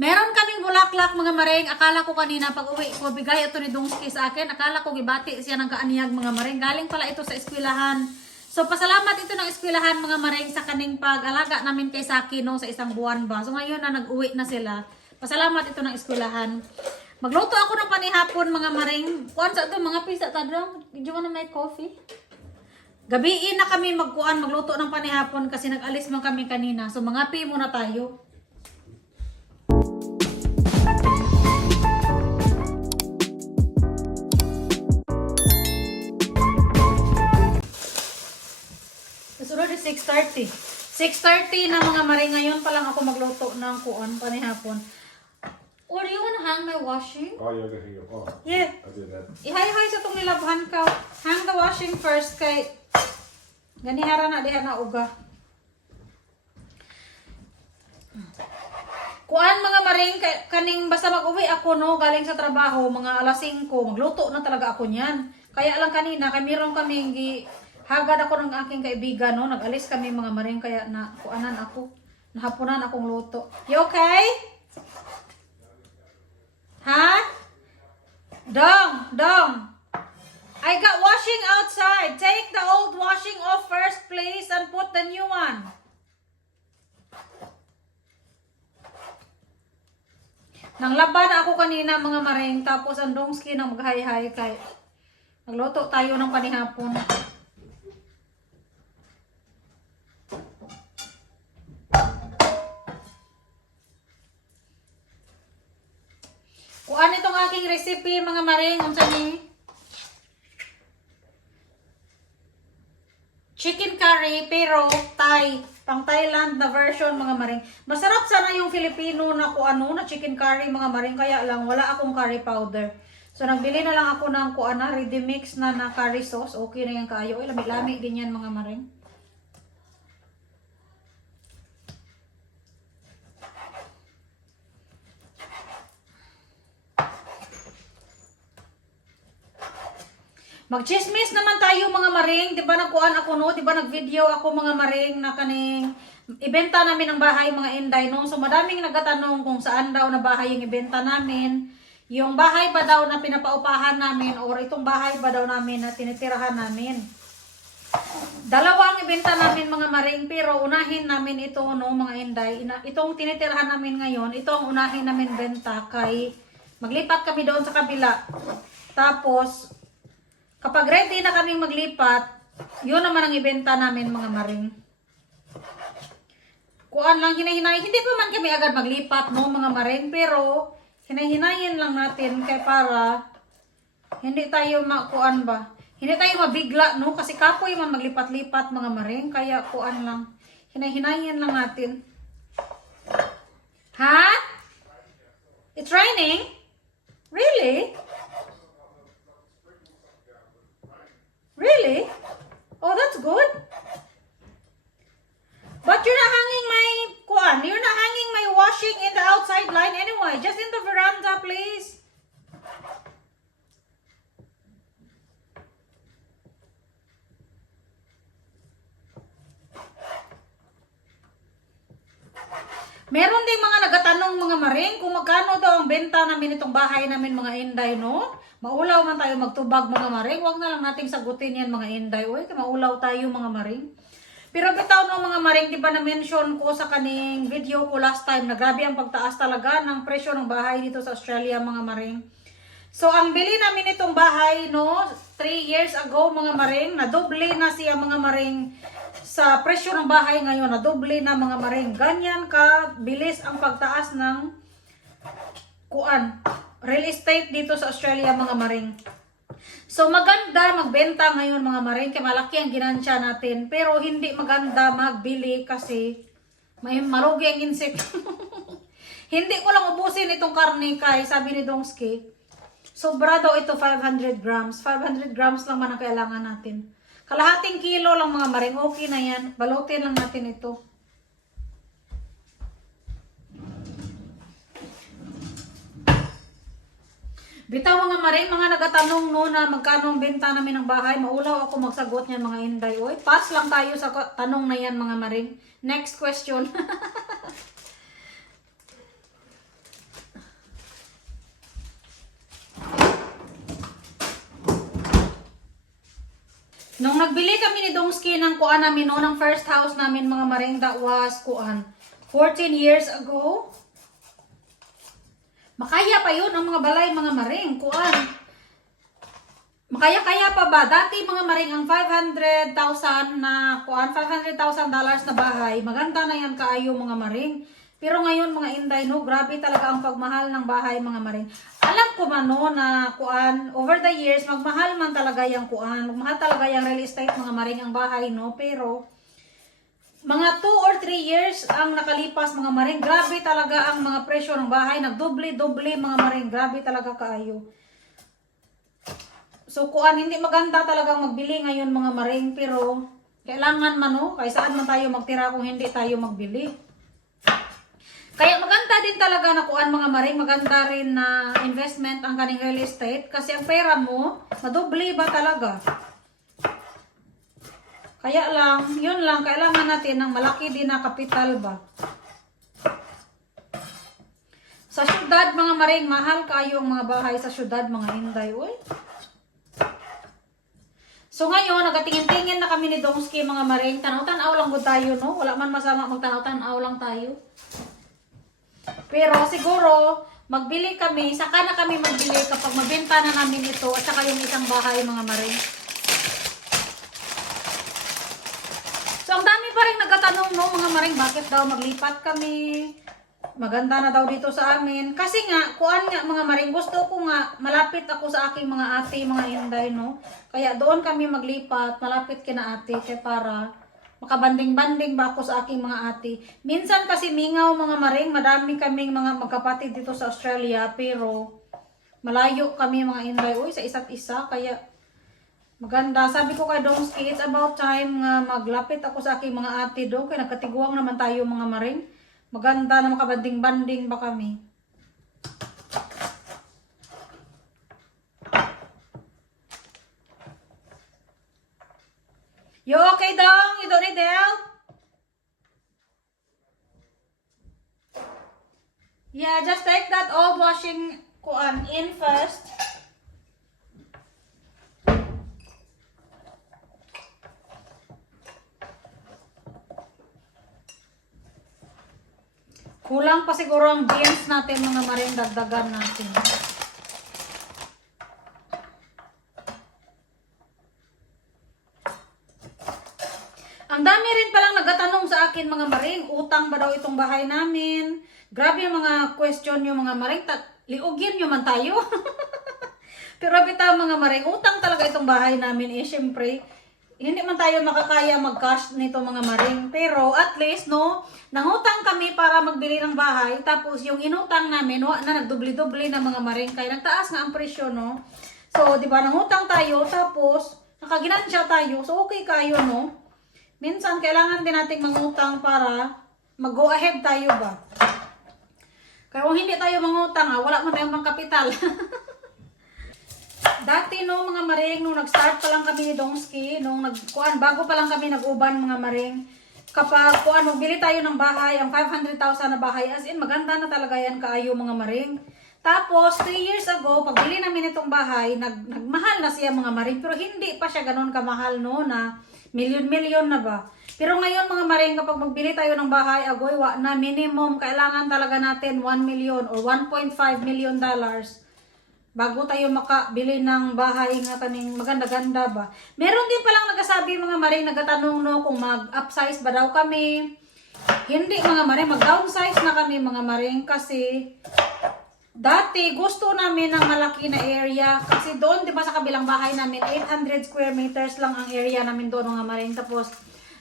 Meron kaming bulaklak mga maring. Akala ko kanina pag uwi ko bigay ito ni Dongski sa akin. Akala ko gibati siya ng kaaniyag mga maring. Galing pala ito sa eskwelahan. So pasalamat ito ng eskwelahan mga maring sa kaning pag-alaga namin kay Saki no, sa isang buwan ba. So ngayon na nag-uwi na sila. Pasalamat ito ng eskwelahan. Magluto ako ng panihapon mga maring. Kuan sa ito mga pisa tadrong. Did you wanna make coffee? Gabiin na kami magluto ng panihapon kasi nag-alis man kami kanina. So mga pi muna tayo. It's already 6:30. 6:30 na mga maring. Ngayon pa lang ako magluto ng kuan panihapon. Or you wanna hang my washing? Oh, you're gonna hang it. Oh, Yeah. I did that. Ihay-hay sa itong nilabhan ka. Hang the washing first kay ganihara na diha na uga. Kuan mga maring kaning basta mag-uwi ako no galing sa trabaho mga alas 5 magluto na talaga ako niyan. Kaya lang kanina kay meron kaming hagad ako ng aking kaibigan no nag-alis kami mga maring kaya na kuanan ako nahapunan akong luto. You okay? Ha? Dong. I got washing outside. Take the old washing off first, please, and put the new one. Nanglaban ako kanina mga maring, tapos ang Dongski nang maghay-hay kay nagluto tayo ng panihapon. Kuan itong aking recipe mga maring, unsa ni? Chicken curry pero Thai, pang Thailand na version mga maring. Masarap sana yung Filipino na kuano na chicken curry mga maring kaya lang wala akong curry powder. So nagbili na lang ako ng kuana ready mix na curry sauce. Okay na yan kaayo. Oy, lami-lami din yan mga maring. Magchismis naman tayo mga maring, 'di ba nagkuan ako no, 'di ba nagvideo ako mga maring na kaning ibenta namin ang bahay mga Inday no. So madaming nagtatanong kung saan daw na bahay yung ibenta namin. Yung bahay ba daw na pinapaupahan namin or itong bahay ba daw namin na tinitirahan namin. Dalawa ang ibenta namin mga maring pero unahin namin ito no mga Inday. Itong tinitirahan namin ngayon, ito ang unahin namin benta kay maglipat kami doon sa kabila. Tapos kapag ready na kaming maglipat, yun naman ang ibenta namin mga maring. Kuan lang hinahinay, hindi pa man kami agad maglipat no mga maring, pero hinahinayin lang natin kay para hindi tayo makuan ba. Hindi tayo mabigla no kasi kapoy man maglipat-lipat mga maring, kaya kuan lang. Hinahinayin lang natin. Ha? It's raining? Really? Really? Oh, that's good. But you're not hanging my kuan. You're not hanging my washing in the outside line anyway. Just in the veranda, please. Meron ding mga nagatanong mga maring kung magkano daw ang benta namin itong bahay namin mga Inday no. Maulaw man tayo magtubag mga maring. Huwag na lang nating sagutin yan mga Inday. Uy, maulaw tayo mga maring. Pero bitaw no mga maring, di ba na-mention ko sa kaning video ko last time na grabe ang pagtaas talaga ng presyo ng bahay dito sa Australia mga maring. So ang bili namin itong bahay no, 3 years ago mga maring, nadoble na siya mga maring sa presyo ng bahay ngayon, nadoble na mga maring. Ganyan ka bilis ang pagtaas ng kuan real estate dito sa Australia mga maring. So maganda magbenta ngayon mga maring kaya malaki ang ginansya natin, pero hindi maganda magbili kasi may malugi ang insect. Hindi ko lang ubusin itong karne kay sabi ni Dongski. Sobra daw ito 500 grams. 500 grams lang man ang kailangan natin. Kalahating kilo lang mga maring, okay na yan. Balutin lang natin ito. Bitaw mga maring, mga nagatanong no na magkano ang benta namin ng bahay. Maulaw ako magsagot niyan mga Inday. Oy, pass lang tayo sa tanong na yan mga maring. Next question. Nung nagbili kami ni Dongski ng kuan namin no, ng first house namin mga maring, that was kuan 14 years ago. Makaya pa yun ang mga balay mga maring, kuan. Makaya-kaya pa ba? Dati mga maring ang 500,000 na kuan, $500,000 na bahay. Maganda na yan kaayo mga maring. Pero ngayon mga inday no, grabe talaga ang pagmahal ng bahay mga maring. Alam ko man no na kuan, over the years magmahal man talaga yung kuan, magmahal talaga yung real estate mga maring ang bahay no, pero mga 2 or 3 years ang nakalipas mga maring, grabe talaga ang mga presyo ng bahay, nagdoble-doble mga maring, grabe talaga kaayo. So kuan, hindi maganda talagang magbili ngayon mga maring, pero kailangan man no, kaya saan man tayo magtira kung hindi tayo magbili. Kaya maganda din talaga na kuan mga maring, maganda rin na investment ang kaning real estate kasi ang pera mo, madoble ba talaga? Kaya lang, yun lang, kailangan natin ng malaki din na kapital ba. Sa syudad mga maring, mahal kayo ang mga bahay sa syudad mga inday, uy. So ngayon, nagatingin-tingin na kami ni Dongski mga maring, tanaw-tanaw lang po tayo no, wala man masama magtanaw-tanaw lang tayo. Pero siguro, magbili kami, saka na kami magbili kapag mabenta na namin ito at saka yung isang bahay mga maring. So ang dami pa rin nagtatanong no mga maring, bakit daw maglipat kami? Maganda na daw dito sa amin. Kasi nga, kuan nga mga maring, gusto ko nga malapit ako sa aking mga ate, mga inday no. Kaya doon kami maglipat, malapit kina ate, kaya para makabanding-banding ba ako sa aking mga ate. Minsan kasi mingaw mga maring, madami kaming mga magkapatid dito sa Australia, pero malayo kami mga inday, uy, sa isa't isa, kaya maganda. Sabi ko kay Dongski, it's about time nga maglapit ako sa aking mga ate do, kaya nagkatiguang naman tayo mga maring. Maganda na makabanding-banding ba kami. You okay, Dong? You don't need help? Yeah, just take that old washing kuan in first. Kulang pa siguro ang beans natin mga maring, dagdagan natin. Ang dami rin palang nagtatanong sa akin mga maring, utang ba daw itong bahay namin? Grabe yung mga question yung mga maring, liugin nyo man tayo. Pero bitaw mga maring, utang talaga itong bahay namin eh, syempre. Hindi man tayo makakaya mag-cash nito mga maring. Pero at least no, nangutang kami para magbili ng bahay. Tapos yung inutang namin, na nagdubli-dubli na mga maring. Kaya nagtaas nga ang presyo no. So di ba nangutang tayo, tapos nakaginansya tayo. So okay kayo no. Minsan, kailangan din nating mangutang para mag-go ahead tayo ba? Kaya kung hindi tayo mangutang, wala man tayong pangkapital. Dati no, mga maring, nung nag-start pa lang kami ni Dongski, nung bago pa lang kami nag-uban mga maring, kapag magbili tayo ng bahay, ang 500,000 na bahay, as in, maganda na talaga yan kaayo mga maring. Tapos, 3 years ago, pagbili namin itong bahay, nagmahal na siya mga maring, pero hindi pa siya ganun kamahal no, na milyon-milyon na ba? Pero ngayon mga maring, kapag magbili tayo ng bahay, agoy, na minimum, kailangan talaga natin 1 million or 1.5 million dollars bago tayo makabili ng bahay nga kaning maganda-ganda ba. Meron din palang nagsasabi mga maring, nagtatanong no, kung mag-upsize ba daw kami. Hindi mga maring, mag-downsize na kami mga maring kasi dati gusto namin ng malaki na area kasi doon 'di ba sa kabilang bahay namin 800 square meters lang ang area namin doon mga maring. Tapos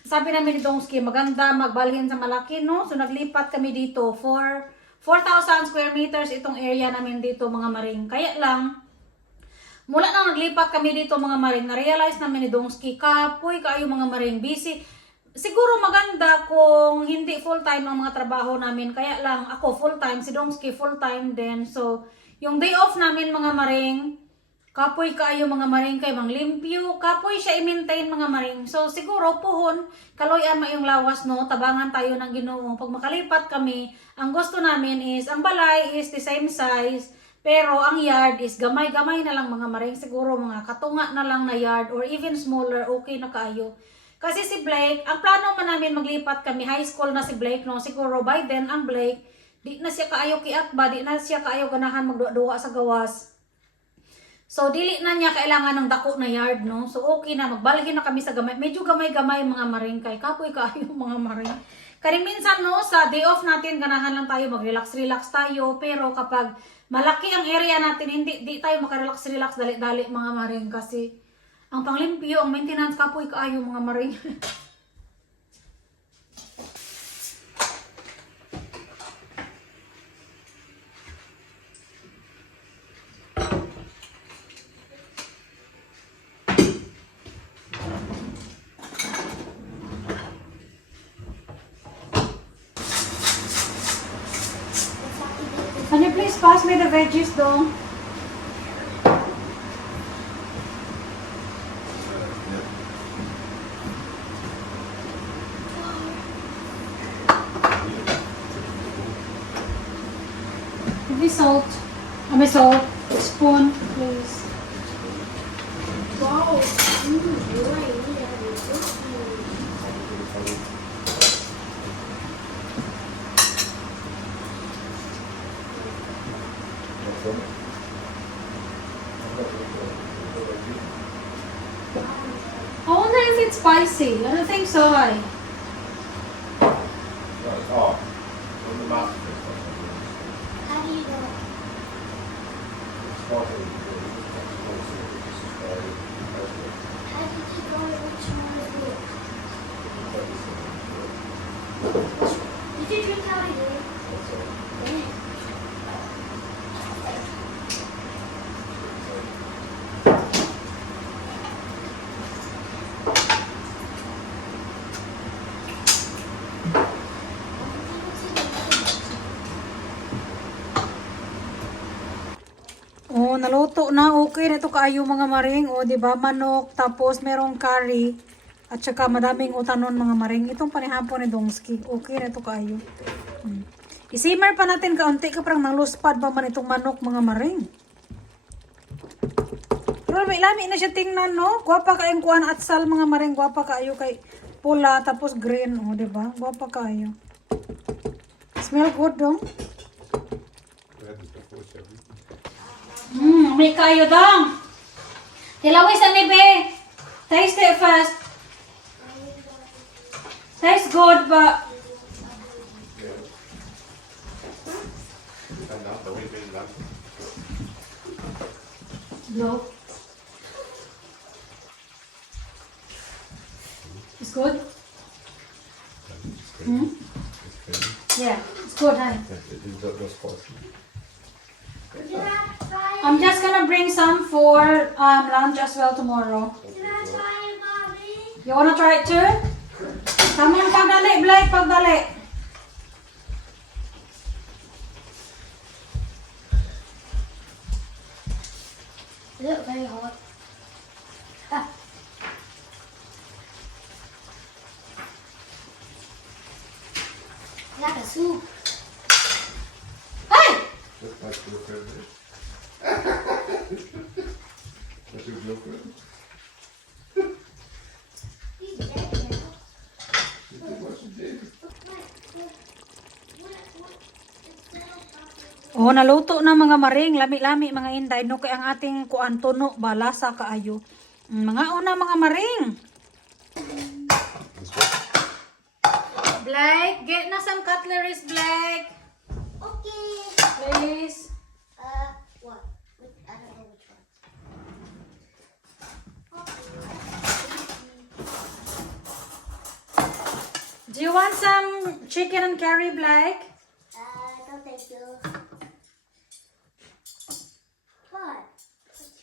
sabi namin ni Dongski maganda magbalhin sa malaki no. So naglipat kami dito for 4,000 square meters itong area namin dito mga maring. Kaya lang mula nang naglipat kami dito mga maring, na-realize namin ni Dongski kapoy kayo mga maring, busy. Siguro maganda kung hindi full-time ang mga trabaho namin. Kaya lang ako full-time, si Dongski full-time din. So, yung day off namin mga maring, kapoy kayo mga maring kay manglimpyo, kapoy siya i-maintain mga maring. So, siguro puhon, kaloyan mayong lawas no, tabangan tayo ng Ginoo. Pag makalipat kami, ang gusto namin is, ang balay is the same size, Pero ang yard is gamay-gamay na lang mga maring, siguro mga katunga na lang na yard or even smaller, okay na kaayo. Kasi si Blake, ang plano man namin maglipat kami, high school na si Blake, no? Siguro by then ang Blake, di na siya kaayo kiatba, di na siya kaayo ganahan magduwa sa gawas. So dili na niya kailangan ng dako na yard, no? So okay na, magbalhin na kami sa gamay. Medyo gamay-gamay mga maring kay kapoy kaayo mga maring. Kani minsan no, sa day off natin ganahan lang tayo mag-relax-relax tayo, pero kapag malaki ang area natin, hindi di tayo makarelax-relax dali-dali mga maring kasi ang panglimpyo, ang maintenance kapoy kaayo mga maring. Can you please pass me the veggies dong? Give me salt. Salt. Spoon, please. Wow. Boy, I wonder if it's spicy. I don't think so, No, it's hard. From the mouth. how do you know? It's starting to How did you know which one is which? Did you drink out of here? Yeah. Oh, naluto na. Okay na ito kaayo mga maring. O, di ba? Manok, tapos merong curry. At saka madaming utanon mga maring. Itong panihapon ni Dongski. Okay na ito kaayo. Isimmer pa natin kaunti ka parang naluspad pa man itong manok mga maring. Pero may lami na siya tingnan, no? Gwapa kayong kuhan at sal mga maring. Gwapa kayo kay pula tapos green. O, di ba? Gwapa kayo. Smell good, dong? May kayo dong. Hilawis ang nibe. Taste it first. Tastes good, but blow. It's good? Yeah, it's good, honey. I'm just gonna bring some for lunch as well tomorrow. Can I try it, Mommy? You wanna try it too? Come on, pagdali, Blake, pagdali. Is it very hot? Ah. Like a soup. Hey! That's your favorite. That's your girlfriend. He's dead now. You think what she did? Oh, naluto na mga maring, lami-lami mga inday, no kay ang ating kuan tuno balasa kaayo. Mga una mga maring. Blake, get na some cutleries, Blake. Okay. Please. What? I don't know which one. Do you want some chicken and curry, Blake? No, thank you. What?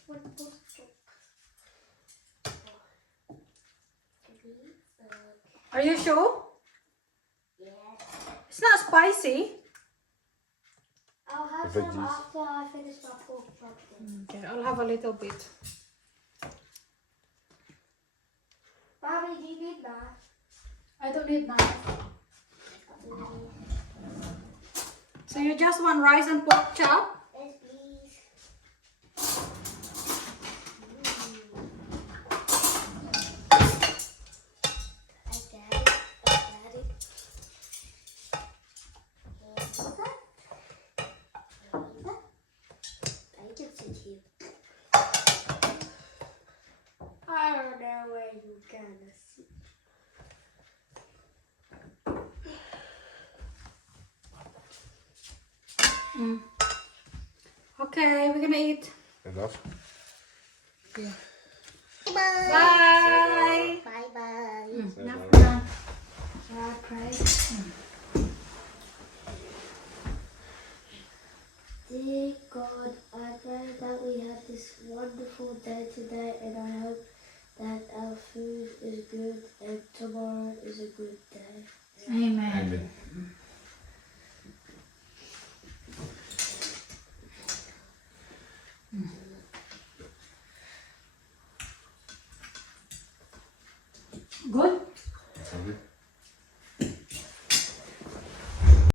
What supposed to? Are you sure? Yes. It's not spicy. I'll have The some veggies. after I finish my pork pumpkin. Okay, I'll have a little bit. Mommy, do you need that? I don't need that. So you just want rice and pork chop? Yes, please. Okay, we're gonna eat. Enough? Bye. Bye bye. Enough na. Shall I pray? Dear God, I pray that we have this wonderful day today, and I hope that our food is good and tomorrow is a good day. Amen. Amen. Good?